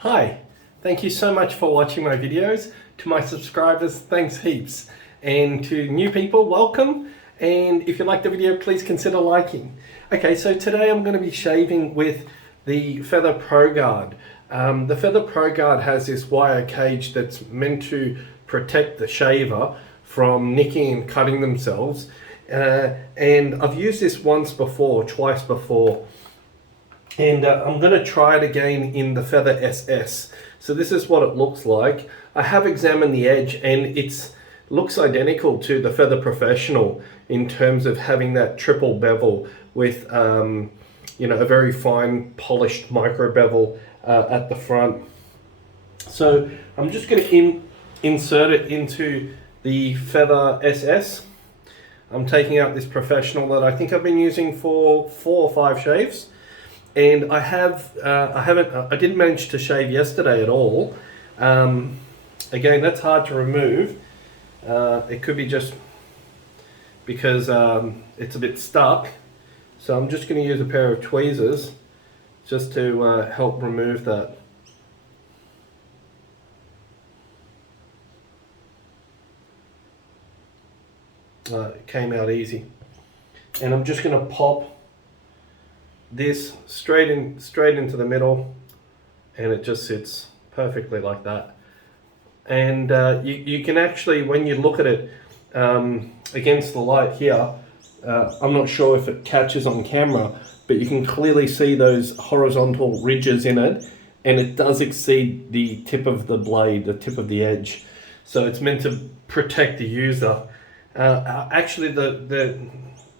Hi, thank you so much for watching my videos. To my subscribers, thanks heaps. And to new people, welcome. And if you like the video, please consider liking. Okay, so today I'm going to be shaving with the Feather Pro Guard. The Feather Pro Guard has this wire cage that's meant to protect the shaver from nicking and cutting themselves. And I've used this twice before. And I'm going to try it again in the Feather SS. So this is what it looks like. I have examined the edge and it looks identical to the Feather Professional in terms of having that triple bevel with a very fine polished micro bevel at the front. So I'm just going to insert it into the Feather SS. I'm taking out this Professional that I think I've been using for 4 or 5 shaves. And I didn't manage to shave yesterday at all. Again, that's hard to remove. It could be just because it's a bit stuck. So I'm just going to use a pair of tweezers just to help remove that. It came out easy. And I'm just going to pop this straight into the middle, and it just sits perfectly like that. And you can actually, when you look at it against the light here, I'm not sure if it catches on camera, but you can clearly see those horizontal ridges in it, and it does exceed the tip of the blade, the tip of the edge. So it's meant to protect the user. Actually,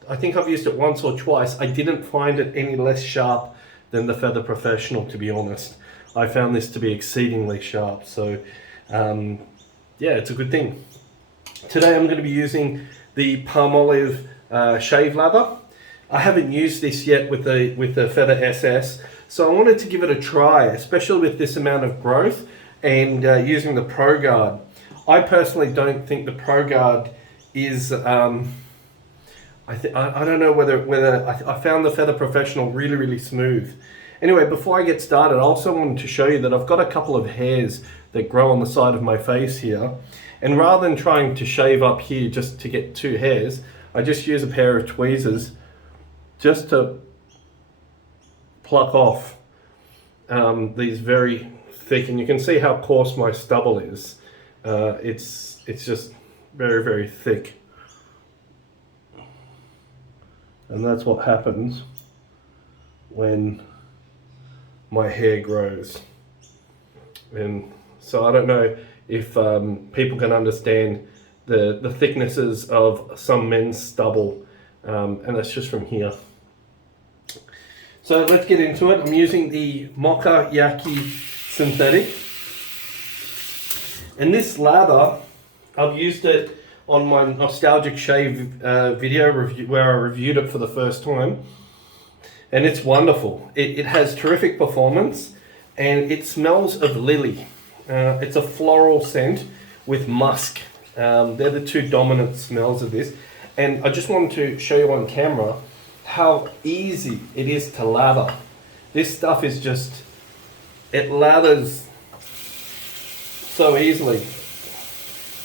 I think I've used it once or twice. I didn't find it any less sharp than the Feather Professional, to be honest. I found this to be exceedingly sharp. So, yeah, it's a good thing. Today I'm going to be using the Palmolive shave lather. I haven't used this yet with the Feather SS, so I wanted to give it a try, especially with this amount of growth and using the Pro Guard. I personally don't think the Pro Guard is... I don't know whether I found the Feather Professional really smooth. Anyway, before I get started, I also wanted to show you that I've got a couple of hairs that grow on the side of my face here. And rather than trying to shave up here just to get 2 hairs, I just use a pair of tweezers just to pluck off these very thick. And you can see how coarse my stubble is. It's just very thick. And that's what happens when my hair grows. And so I don't know if people can understand the thicknesses of some men's stubble, and that's just from here. So let's get into it. I'm using the Mocha Yaki Synthetic. And this lather, I've used it on my nostalgic shave video review where I reviewed it for the first time, and it's wonderful. It has terrific performance, and it smells of lily. It's a floral scent with musk. They're the 2 dominant smells of this, and I just wanted to show you on camera how easy it is to lather. This stuff is just, it lathers so easily.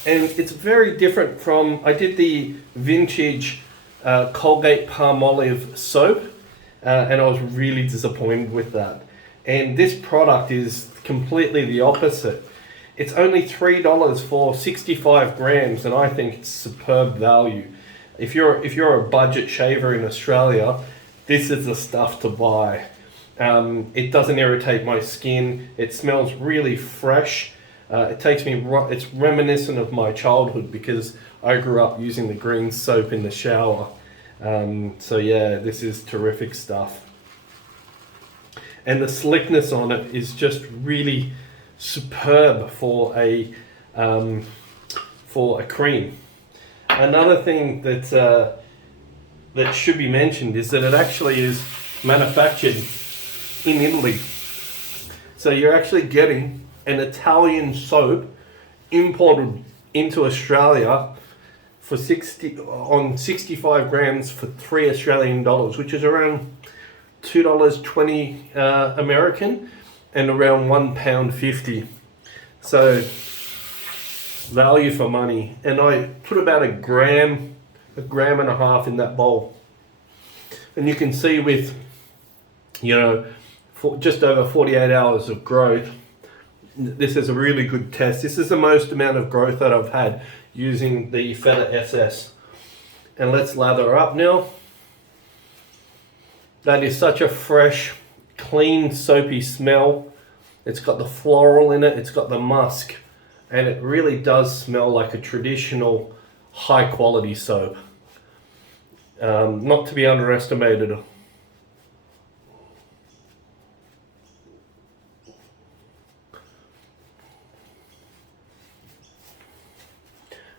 And it's very different from, I did the vintage Colgate Palmolive soap, and I was really disappointed with that. And this product is completely the opposite. It's only $3 for 65 grams, and I think it's superb value. If you're a budget shaver in Australia, this is the stuff to buy. It doesn't irritate my skin. It smells really fresh. It's reminiscent of my childhood because I grew up using the green soap in the shower. So yeah, this is terrific stuff. And the slickness on it is just really superb for a cream. Another thing that should be mentioned is that it actually is manufactured in Italy. So you're actually getting an Italian soap imported into Australia for 65 grams for $3 Australian, which is around $2.20 American. and around £1.50. So value for money. And I put about a gram and a half in that bowl. And you can see with, you know, for just over 48 hours of growth, this is a really good test. This is the most amount of growth that I've had using the Feather SS. And let's lather up now. That is such a fresh, clean, soapy smell. It's got the floral in it, it's got the musk, and it really does smell like a traditional high quality soap. Not to be underestimated.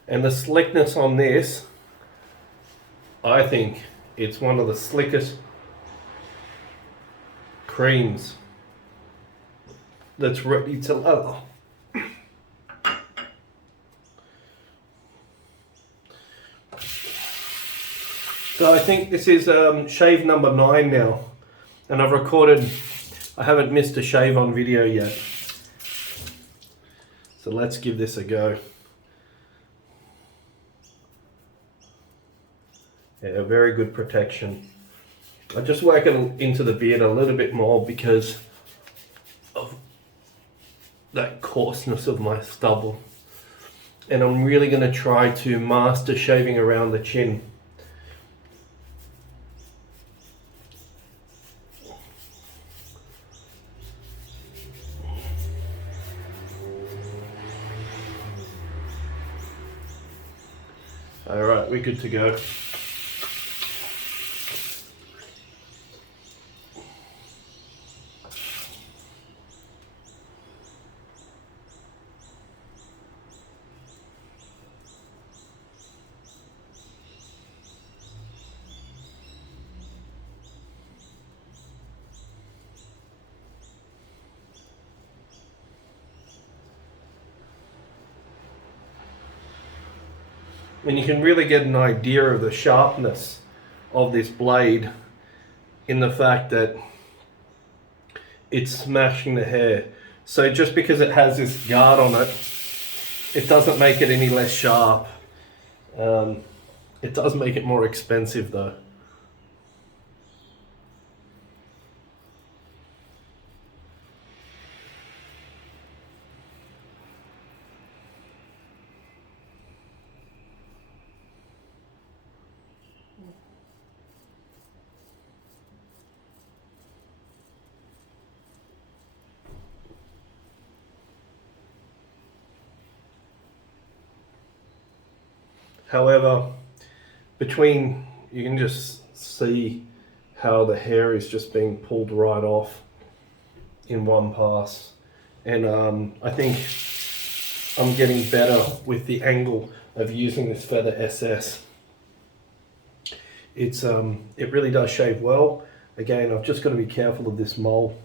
And the slickness on this, I think it's one of the slickest creams that's ready to lather. So I think this is shave number 9 now, and I've recorded, I haven't missed a shave on video yet. So let's give this a go. Yeah, very good protection. I just work it into the beard a little bit more because of that coarseness of my stubble. And I'm really going to try to master shaving around the chin. Alright, we're good to go. And you can really get an idea of the sharpness of this blade in the fact that it's smashing the hair. So just because it has this guard on it, it doesn't make it any less sharp. It does make it more expensive though. However, you can just see how the hair is just being pulled right off in one pass. And I think I'm getting better with the angle of using this Feather SS. It really does shave well. Again, I've just got to be careful of this mole.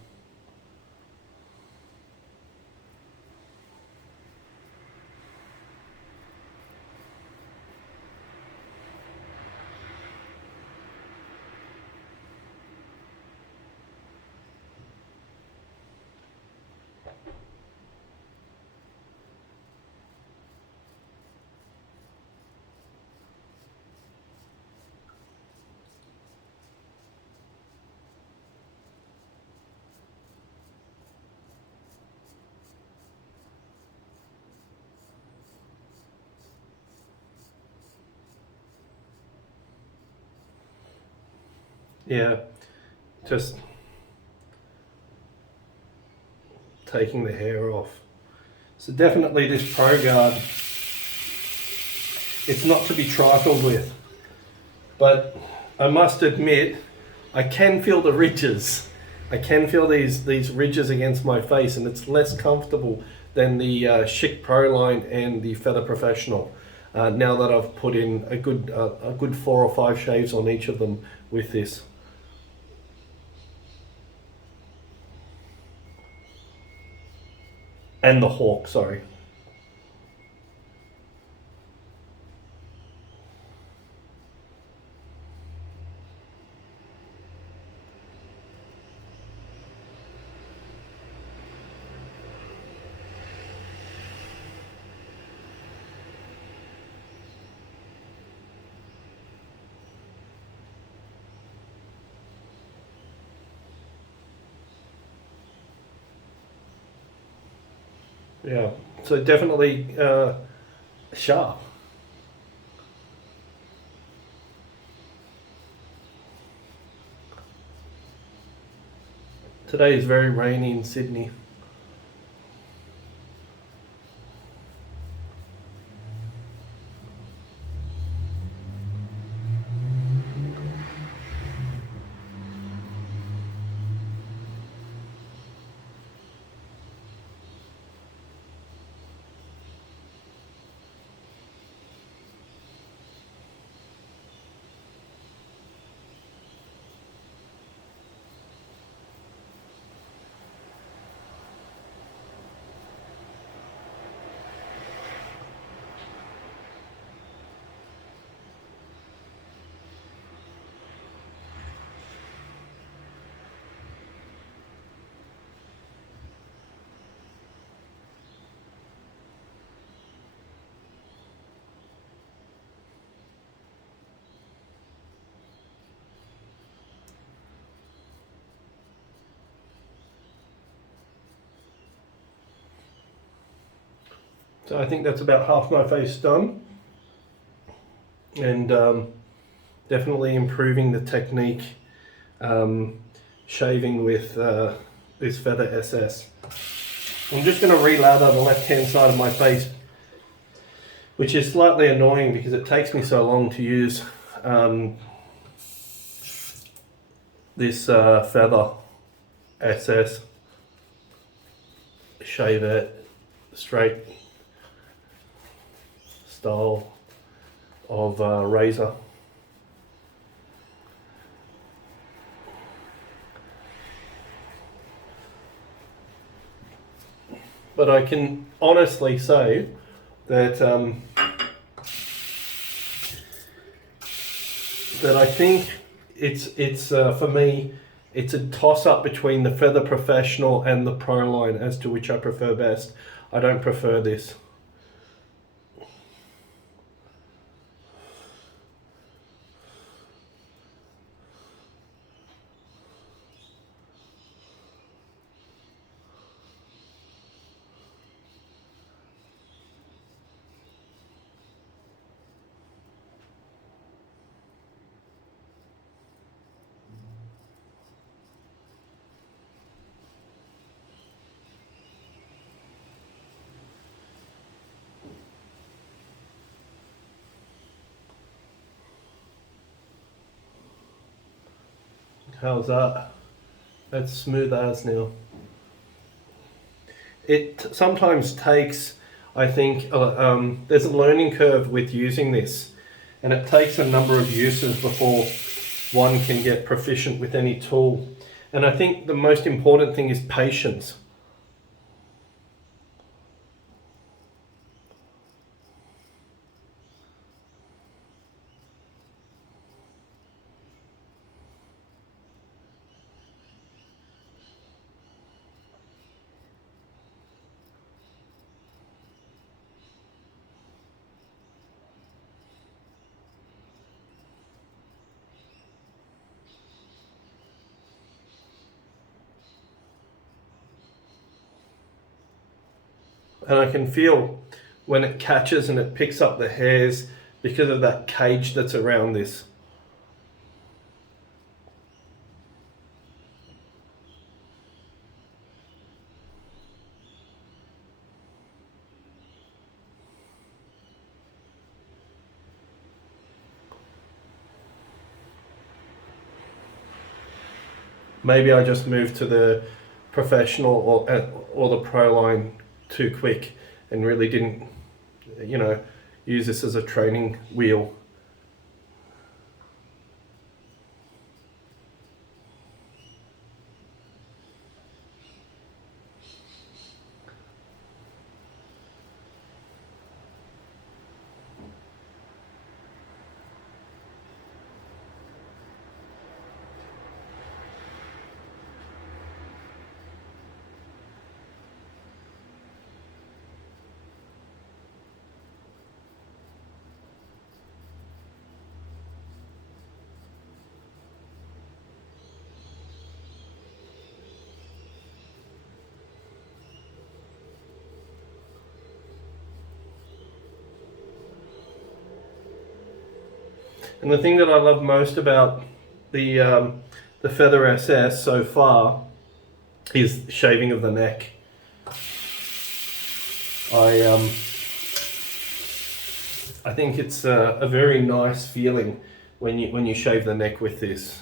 Yeah, just taking the hair off. So definitely this Pro Guard, it's not to be trifled with, but I must admit, I can feel the ridges. I can feel these ridges against my face, and it's less comfortable than the Chic Pro line and the Feather Professional. Now that I've put in a good 4 or 5 shaves on each of them with this. And the Hawk, sorry. Yeah, so definitely sharp. Today is very rainy in Sydney. So I think that's about half my face done, and definitely improving the technique, shaving with this Feather SS. I'm just going to re-lather the left-hand side of my face, which is slightly annoying because it takes me so long to use this Feather SS shave it straight style of razor. But I can honestly say that that I think it's for me, it's a toss up between the Feather Professional and the Pro line as to which I prefer best. I don't prefer this. How's that? That's smooth as now. It sometimes takes, I think, there's a learning curve with using this, and it takes a number of uses before one can get proficient with any tool. And I think the most important thing is patience. And I can feel when it catches and it picks up the hairs because of that cage that's around this. Maybe I just moved to the professional or the pro line too quick and really didn't, you know, use this as a training wheel. And the thing that I love most about the Feather SS so far is shaving of the neck. I think it's a very nice feeling when you shave the neck with this.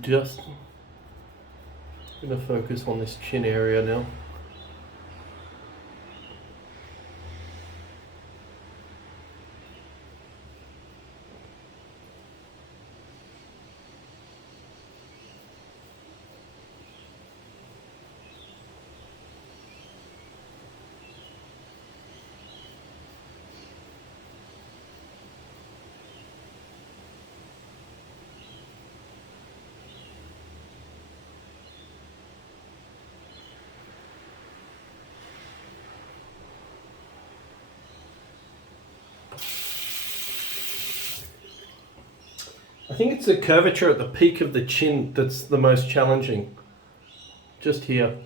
Just gonna focus on this chin area now. I think it's the curvature at the peak of the chin that's the most challenging. Just here.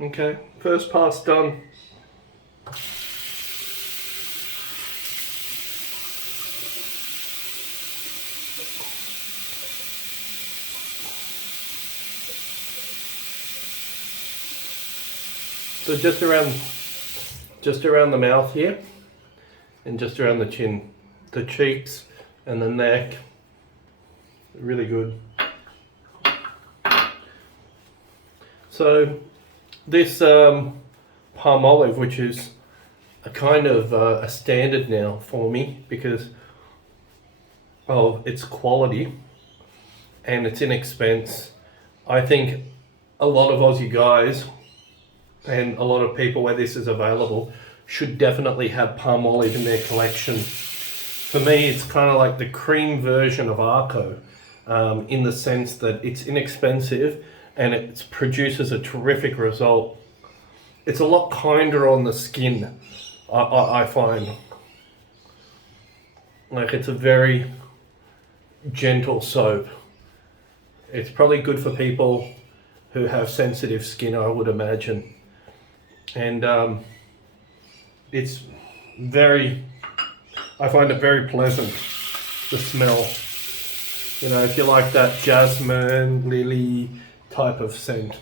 Okay, first pass done. So just around the mouth here, and just around the chin, the cheeks and the neck. Really good. So this Palmolive, which is a kind of a standard now for me because of its quality and its inexpense. I think a lot of Aussie guys and a lot of people where this is available should definitely have Palmolive in their collection. For me, it's kind of like the cream version of Arco, in the sense that it's inexpensive and it produces a terrific result. It's a lot kinder on the skin, I find. Like, it's a very gentle soap. It's probably good for people who have sensitive skin, I would imagine. And it's I find it very pleasant, the smell. You know, if you like that jasmine, lily type of scent.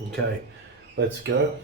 Okay, let's go.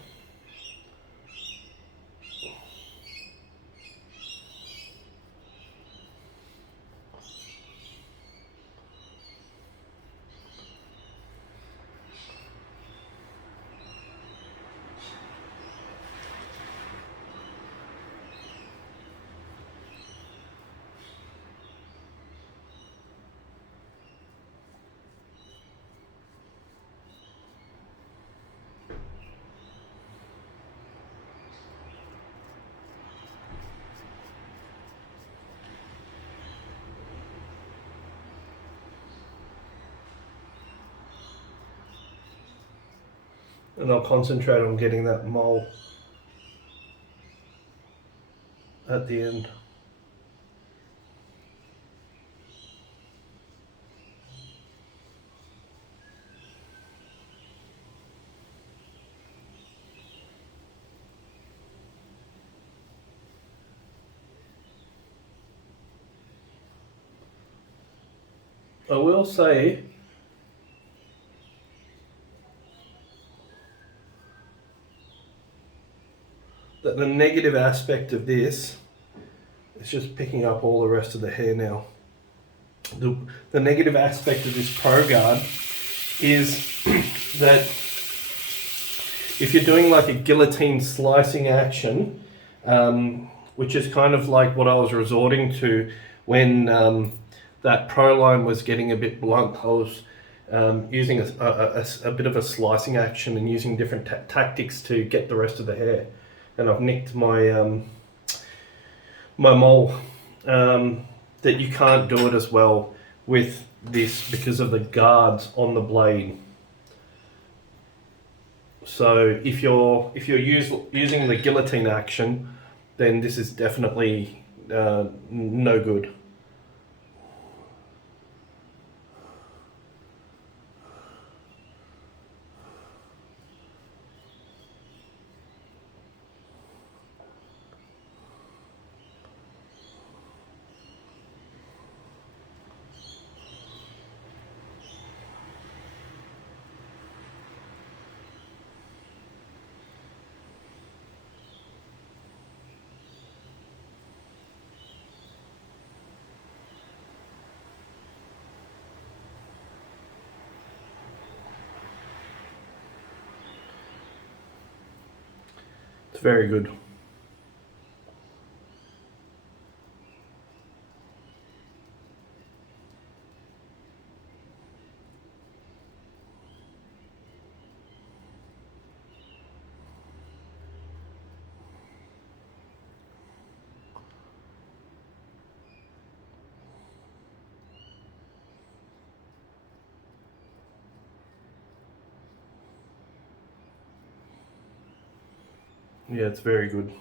And I'll concentrate on getting that mole at the end. I will say that the negative aspect of this is just picking up all the rest of the hair now. The negative aspect of this Pro Guard is that if you're doing like a guillotine slicing action, which is kind of like what I was resorting to when that Pro line was getting a bit blunt, I was using a bit of a slicing action and using different tactics to get the rest of the hair. And I've nicked my my mole. That you can't do it as well with this because of the guards on the blade. So if you're using the guillotine action, then this is definitely no good. It's very good. Yeah, it's very good.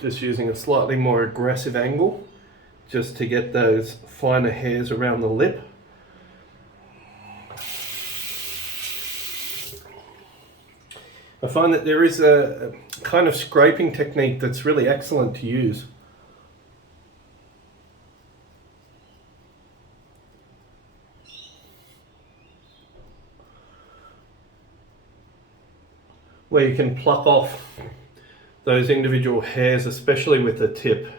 Just using a slightly more aggressive angle just to get those finer hairs around the lip. I find that there is a kind of scraping technique that's really excellent to use. Where you can pluck off those individual hairs, especially with the tip.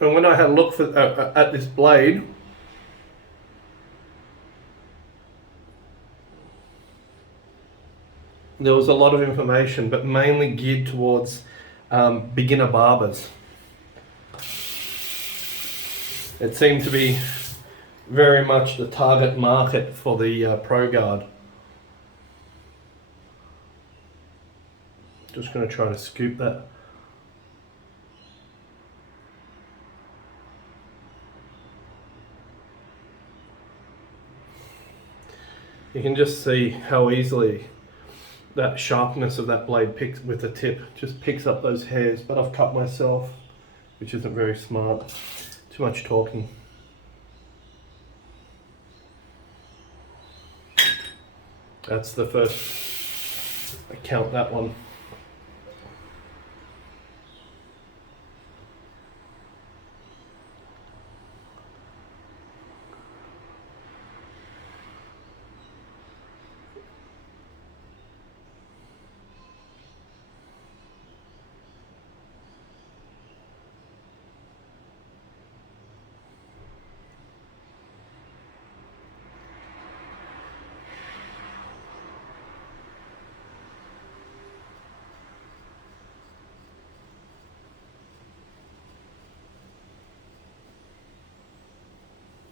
And when I had a look at this blade, there was a lot of information, but mainly geared towards beginner barbers. It seemed to be very much the target market for the Pro Guard. Just going to try to scoop that. You can just see how easily that sharpness of that blade picks with the tip, just picks up those hairs, but I've cut myself, which isn't very smart. Too much talking. That's the first, I count that one.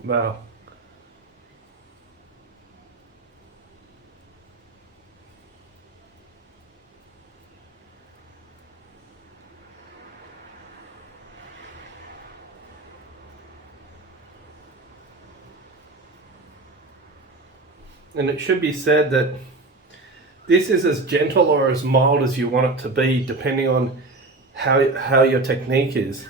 Wow. And it should be said that this is as gentle or as mild as you want it to be, depending on how your technique is.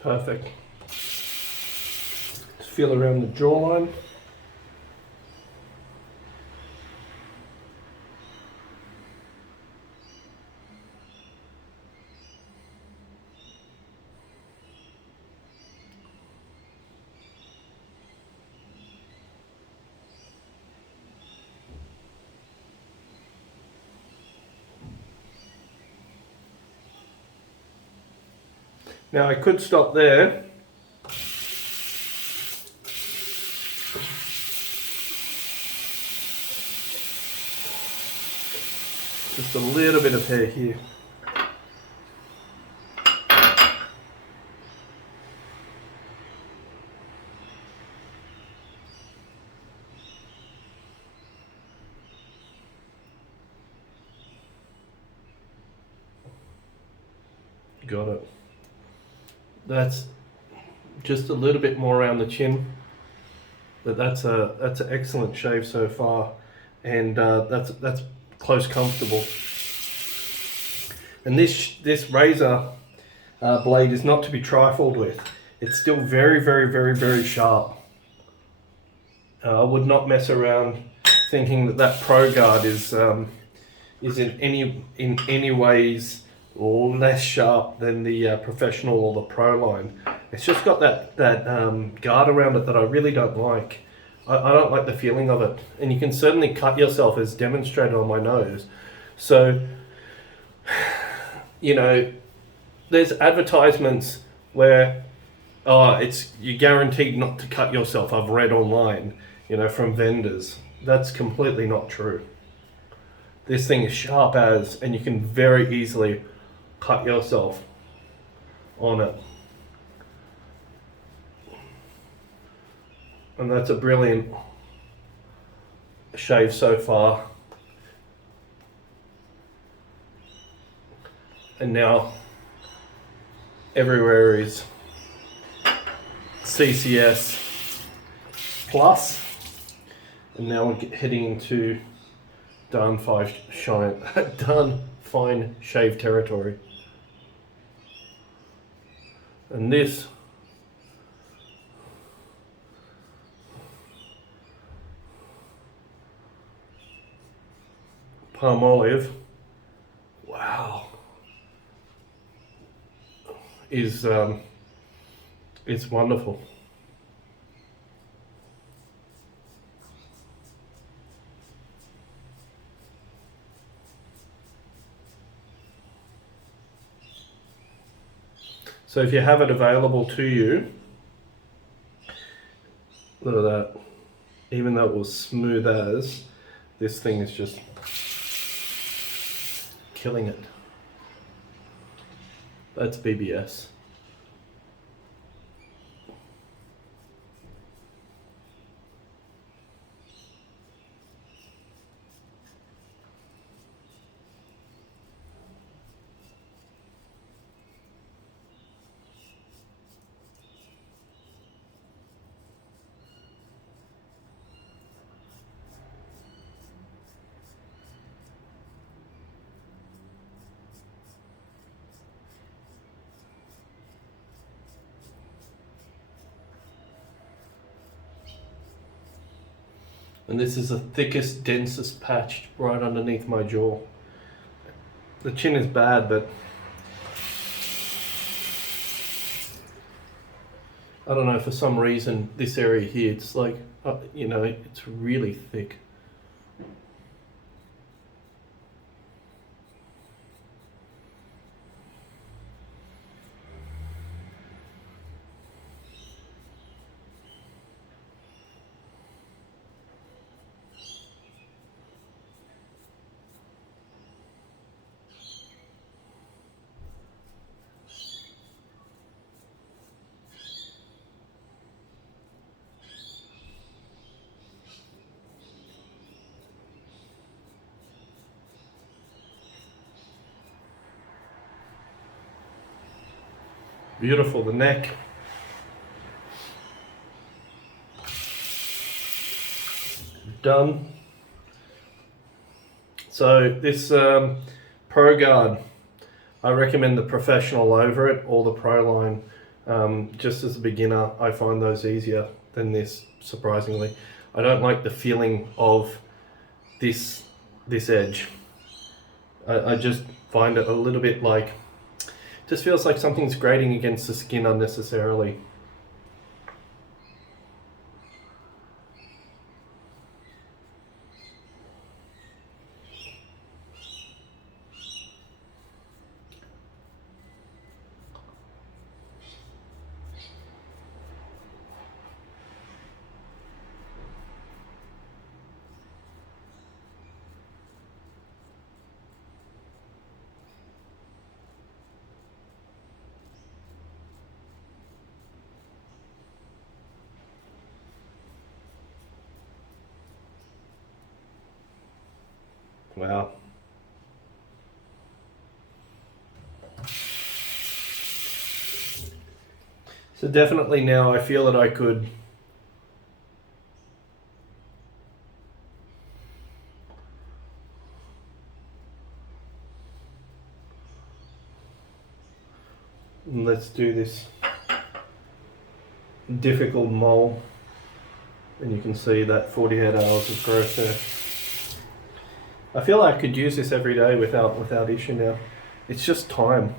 Perfect. Just feel around the jawline. Now I could stop there. Just a little bit of hair here. Got it. That's just a little bit more around the chin, but that's an excellent shave so far, and that's close comfortable. And this razor blade is not to be trifled with. It's still very, very, very, very sharp. I would not mess around thinking that Pro Guard is in any ways or less sharp than the Professional or the Pro line. It's just got that guard around it that I really don't like. I don't like the feeling of it, and you can certainly cut yourself as demonstrated on my nose. So, you know, there's advertisements where you're guaranteed not to cut yourself. I've read online, from vendors. That's completely not true. This thing is sharp as, and you can very easily cut yourself on it. And that's a brilliant shave so far. And now everywhere is CCS plus, and now we're heading into done fine shave territory. And this Palmolive, wow, is it's wonderful. So if you have it available to you, look at that. Even though it was smooth as, this thing is just killing it. That's BBS. And this is the thickest, densest patch right underneath my jaw. The chin is bad, but I don't know, for some reason, this area here, it's like, you know, it's really thick. Beautiful, the neck. Done. So this Pro Guard, I recommend the Professional over it, or the Pro line. Just as a beginner, I find those easier than this, surprisingly. I don't like the feeling of this edge. I just find it a little bit like, just feels like something's grating against the skin unnecessarily. Wow. So definitely now I feel that I could let's do this difficult mole, and you can see that 48 hours of growth there. I feel like I could use this every day without issue now. It's just time.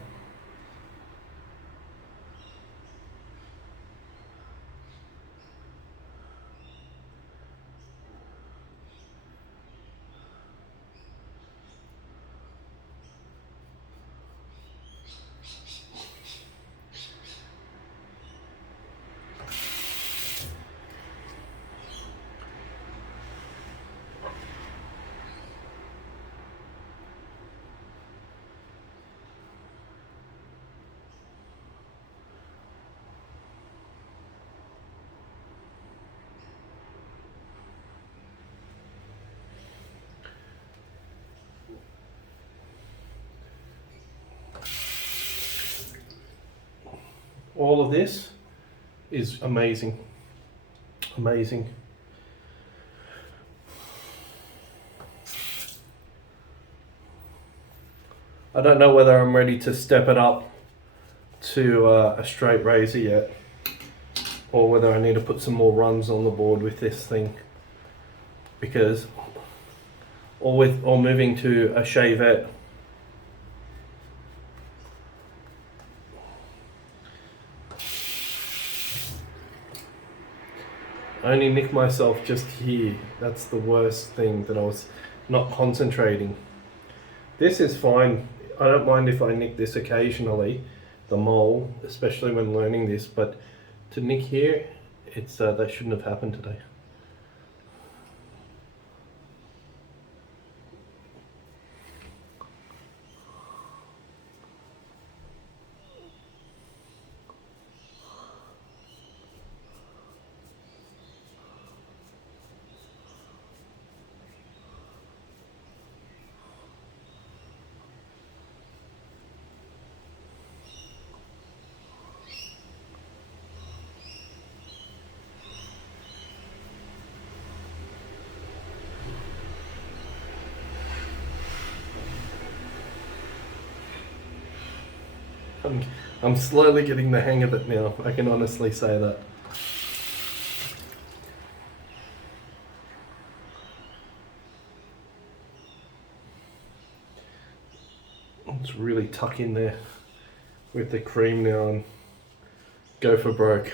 All of this is amazing. Amazing. I don't know whether I'm ready to step it up to a straight razor yet, or whether I need to put some more runs on the board with this thing, because or moving to a shavette. I only nick myself just here. That's the worst thing, that I was not concentrating. This is fine. I don't mind if I nick this occasionally, the mole, especially when learning this, but to nick here, it's that shouldn't have happened today. I'm slowly getting the hang of it now. I can honestly say that. Let's really tuck in there with the cream now and go for broke.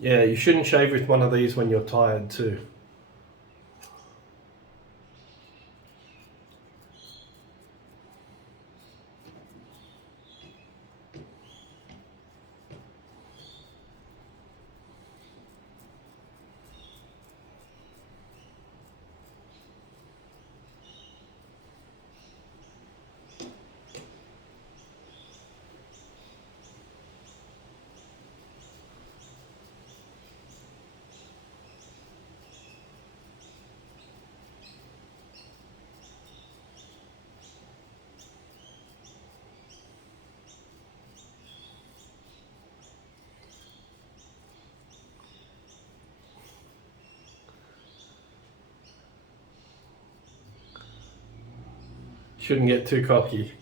Yeah, you shouldn't shave with one of these when you're tired too. Shouldn't get too cocky.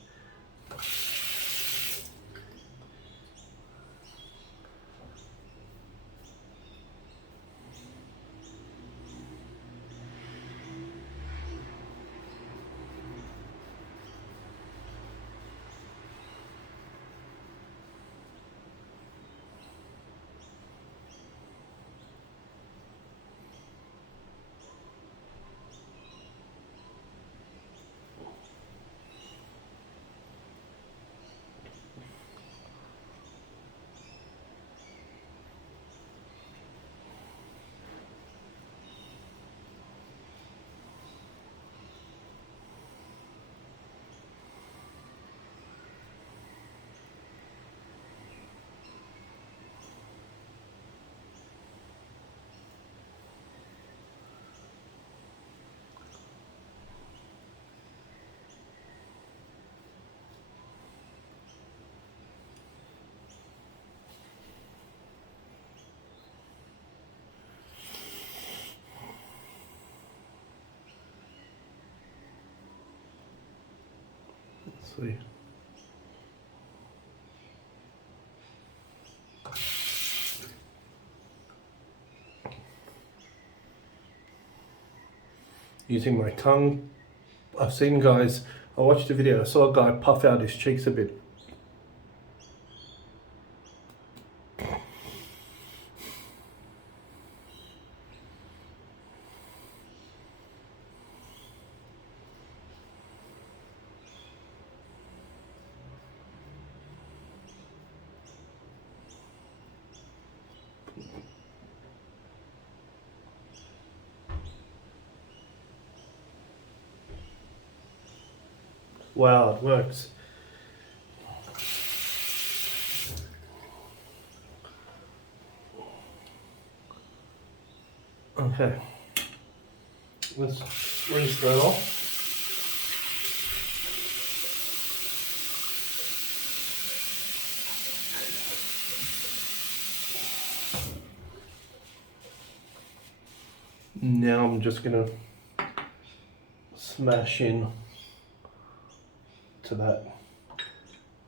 See. Using my tongue. I've seen guys, I watched a video, I saw a guy puff out his cheeks a bit. Wow, it works. Okay, let's rinse that off. Now I'm just gonna smash in to that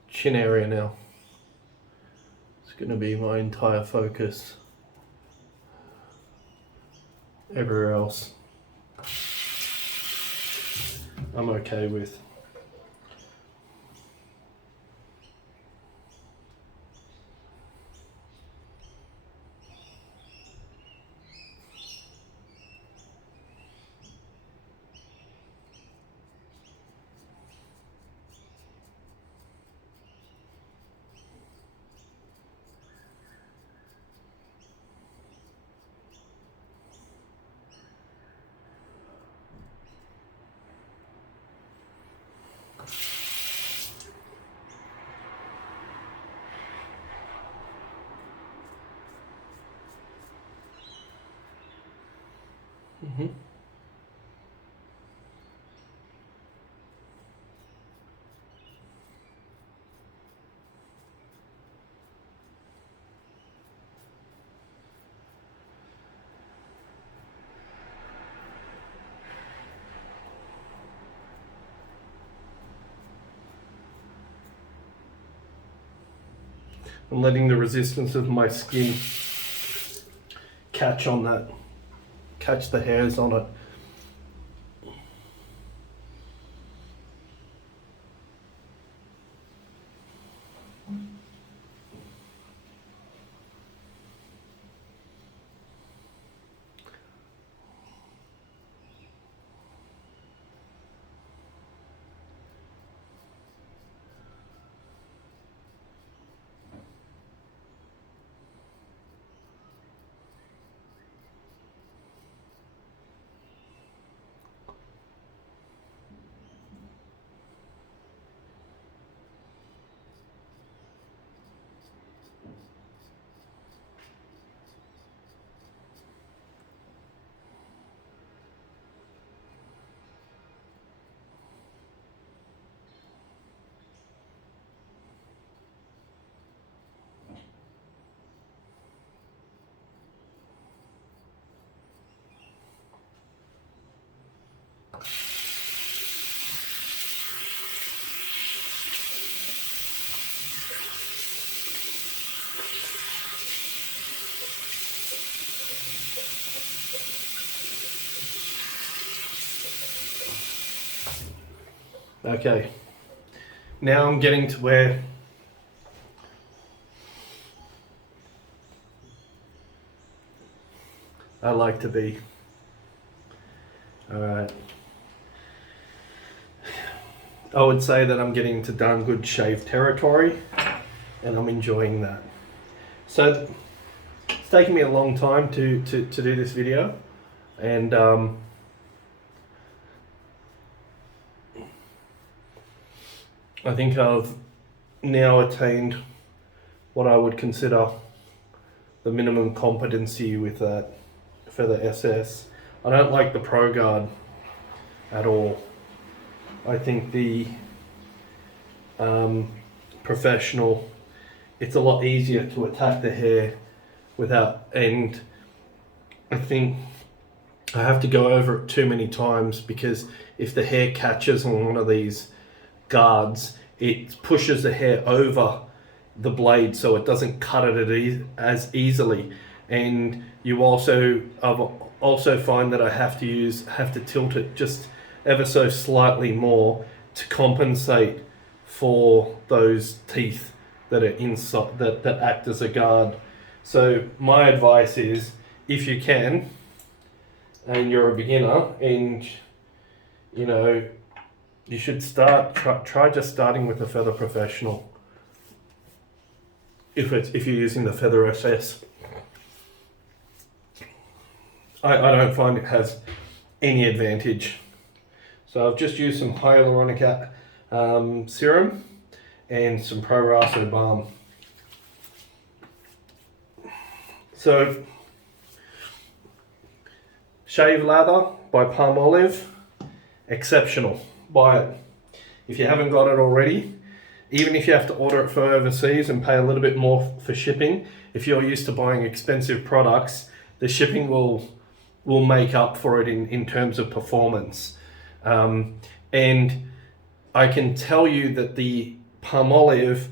chin area now. It's gonna be my entire focus. Everywhere else I'm okay with. Mm-hmm. and letting the resistance of my skin catch on that, catch the hairs on it. Okay, now I'm getting to where I like to be. All right. I would say that I'm getting into darn good shave territory, and I'm enjoying that. So it's taken me a long time to do this video, and I think I've now attained what I would consider the minimum competency with that Feather SS. I don't like the Pro Guard at all. I think the Professional, it's a lot easier to attack the hair without, and I think I have to go over it too many times, because if the hair catches on one of these guards, it pushes the hair over the blade so it doesn't cut it as easily. And you also find that I have to tilt it just ever so slightly more to compensate for those teeth that are inside, that act as a guard. So my advice is, if you can, and you're a beginner, and you know, you should try just starting with the Feather Professional. If you're using the Feather SS, I don't find it has any advantage. So I've just used some hyaluronic serum and some Pro Raso balm. So Shave Lather by Palmolive, exceptional. Buy it if you haven't got it already. Even if you have to order it for overseas and pay a little bit more for shipping, if you're used to buying expensive products, the shipping will make up for it in terms of performance. And I can tell you that the Palmolive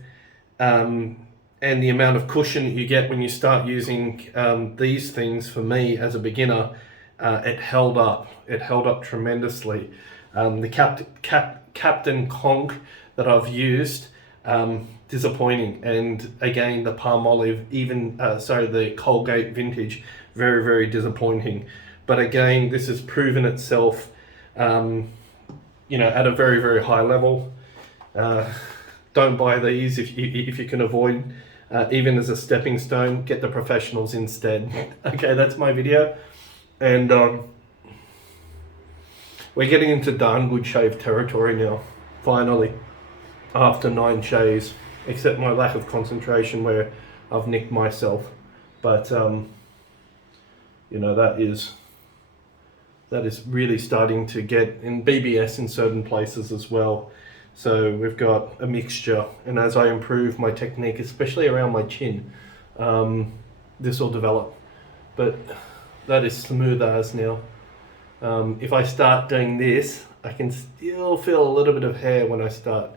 and the amount of cushion that you get when you start using these things, for me as a beginner, it held up tremendously. The Captain Conch that I've used, disappointing. And again, the Palmolive, the Colgate Vintage, very, very disappointing. But again, this has proven itself, at a very, very high level. Don't buy these if you can avoid, even as a stepping stone. Get the professionals instead. Okay, that's my video, and we're getting into darn good shave territory now, finally, after 9 shaves, except my lack of concentration where I've nicked myself. But that is really starting to get in BBS in certain places as well. So we've got a mixture, and as I improve my technique, especially around my chin, this will develop. But that is smooth as now. If I start doing this, I can still feel a little bit of hair when I start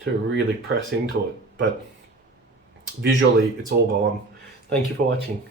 to really press into it. But visually it's all gone. Thank you for watching.